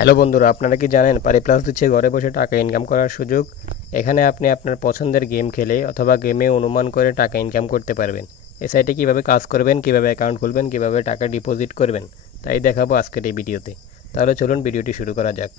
Hello বন্ধুরা, আপনারা কি জানেন পারি প্লাস দিচ্ছে ঘরে বসে টাকা ইনকাম করার সুযোগ। এখানে আপনি আপনার পছন্দের গেম খেলে অথবা গেমে অনুমান করে টাকা ইনকাম করতে পারবেন। এই সাইটে কীভাবে কাজ করবেন, কীভাবে অ্যাকাউন্ট খুলবেন, কীভাবে টাকা ডিপোজিট করবেন, তাই দেখাবো আজকের এই ভিডিওতে। তাহলে চলুন ভিডিওটি শুরু করা যাক।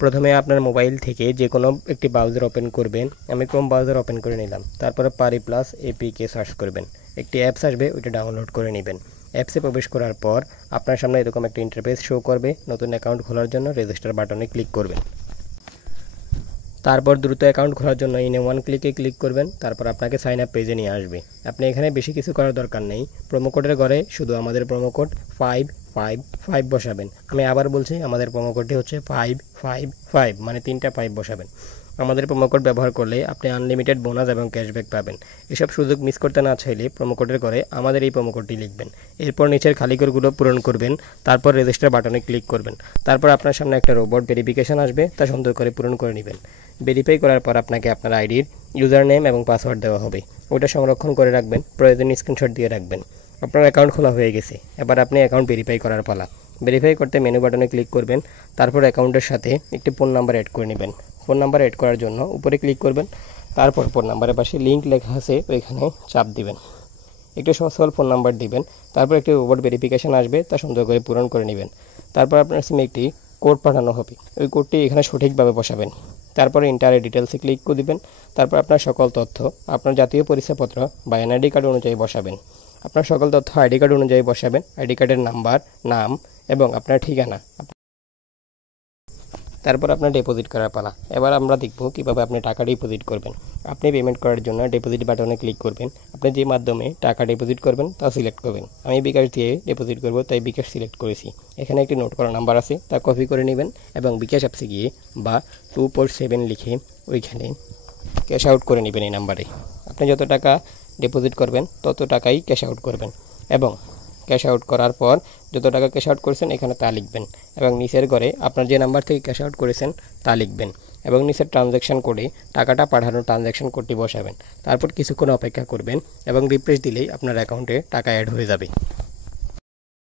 প্রথমে আপনার মোবাইল থেকে যে কোনো একটি ব্রাউজার ওপেন করবেন। আমি ক্রোম ব্রাউজার ওপেন করে নিলাম। তারপরে পারি প্লাস এপিকে সার্চ করবেন। একটি অ্যাপস আসবে, ওইটা ডাউনলোড করে নেবেন। অ্যাপসে প্রবেশ করার পর আপনার সামনে এরকম একটা ইন্টারফেস শো করবে। নতুন অ্যাকাউন্ট খোলার জন্য রেজিস্টার বাটনে ক্লিক করবেন। তারপর দ্রুত অ্যাকাউন্ট খোলার জন্য ইন ওয়ান ক্লিকে ক্লিক করবেন। তারপর আপনাকে সাইন আপ পেজে নিয়ে আসবে। আপনি এখানে বেশি কিছু করার দরকার নেই। প্রোমো কোডের ঘরে শুধু আমাদের প্রোমো কোড 555 বসাবেন। আমি আবার বলছি, আমাদের প্রোমো কোডটি হচ্ছে 555, মানে 3টা 5 বসাবেন। আমাদের প্রোমো কোড ব্যবহার করলে আপনি আনলিমিটেড বোনাস এবং ক্যাশব্যাক পাবেন। এসব সুযোগ মিস করতে না চাইলে প্রোমো কোডের ঘরে আমাদের এই প্রোমো কোডটি লিখবেন। এরপর নিচের খালি ঘরগুলো পূরণ করবেন। তারপর রেজিস্টার বাটনে ক্লিক করবেন। তারপর আপনার সামনে একটা রোবট ভেরিফিকেশন আসবে, তা সুন্দর করে পূরণ করে নেবেন। ভেরিফাই করার পর আপনাকে আপনার আইডির ইউজার নেম এবং পাসওয়ার্ড দেওয়া হবে। ওটা সংরক্ষণ করে রাখবেন, প্রয়োজনীয় স্ক্রিনশট দিয়ে রাখবেন। আপনার অ্যাকাউন্ট খোলা হয়ে গেছে। এবার আপনি অ্যাকাউন্ট ভেরিফাই করার পালা। ভেরিফাই করতে মেনু বাটনে ক্লিক করবেন। তারপর অ্যাকাউন্টের সাথে একটি ফোন নাম্বার অ্যাড করে নেবেন। ফোন নাম্বার অ্যাড করার জন্য উপরে ক্লিক করবেন। তারপর ফোন নাম্বারের পাশে লিঙ্ক লেখা আছে, ওইখানে চাপ দিবেন। একটু সহজ ফোন নাম্বার দিবেন। তারপর একটি রোবট ভেরিফিকেশন আসবে, তা সুন্দর করে পূরণ করে নেবেন। তারপর আপনার সিমে একটি কোড পাঠানো হবে, ওই কোডটি এখানে সঠিকভাবে বসাবেন। তারপর ইন্টারের ডিটেলসে ক্লিক করে দিবেন। তারপর আপনার সকল তথ্য আপনার জাতীয় পরিচয়পত্র বা এনআইডি কার্ড অনুযায়ী বসাবেন। আপনার সকল তথ্য আইডি কার্ড অনুযায়ী বসাবেন। আইডি কার্ডের নাম্বার, নাম এবং আপনার ঠিকানা। তারপর আপনার ডিপোজিট করার পালা। এবার আমরা দেখব কীভাবে আপনি টাকা ডিপোজিট করবেন। আপনি পেমেন্ট করার জন্য ডিপোজিট বাটনে ক্লিক করবেন। আপনি যে মাধ্যমে টাকা ডিপোজিট করবেন তা সিলেক্ট করবেন। আমি বিকাশ দিয়ে ডিপোজিট করব, তাই বিকাশ সিলেক্ট করেছি। এখানে একটি নোট করা নাম্বার আছে, তা কপি করে নেবেন এবং বিকাশ অ্যাপসে গিয়ে বা 247 লিখে ওইখানে ক্যাশ আউট করে নেবেন। এই নাম্বারে আপনি যত টাকা ডিপোজিট করবেন তত টাকাই ক্যাশ আউট করবেন এবং ক্যাশ আউট করার পর যত টাকা ক্যাশ আউট করেছেন এখানে তা লিখবেন এবং নিচের ঘরে আপনার যে নাম্বার থেকে ক্যাশ আউট করেছেন তা লিখবেন এবং নিচের ট্রানজ্যাকশন কোডে টাকাটা পাঠানোর ট্রানজ্যাকশন কোডটি বসাবেন। তারপর কিছুক্ষণ অপেক্ষা করবেন এবং রিফ্রেশ দিলেই আপনার অ্যাকাউন্টে টাকা অ্যাড হয়ে যাবে।